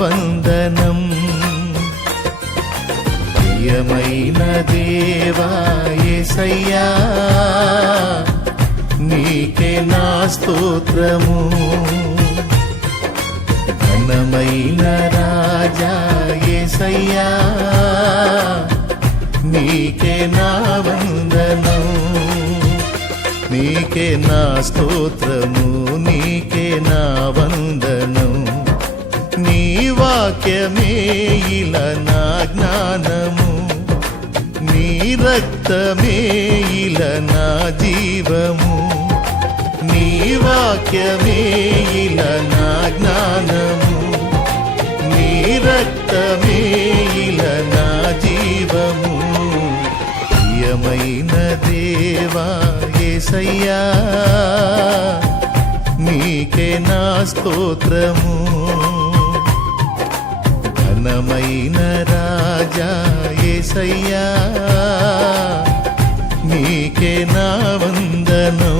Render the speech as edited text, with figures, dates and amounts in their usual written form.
వందనం. ప్రియమైన దేవా యేసయ్యా నీకే నా స్తోత్రము. ఘనమైన రాజా యేసయ్యా నీకే నా వందనం. నీకే నా స్తోత్రము, నీకే నా వందనం. నీ వాక్యమే ఇలా నా జ్ఞానము, నీ రక్తమే ఇలా నా జీవము. నీ వాక్యమే ఇలా నా జ్ఞానము, నీ రక్తమే ఇలా నా జీవము. ప్రియమైన దేవా యేసయ్యా నీకే నా స్తోత్రము. ఘనమైన రాజా యేసయ్యా నీకే నా వందనం.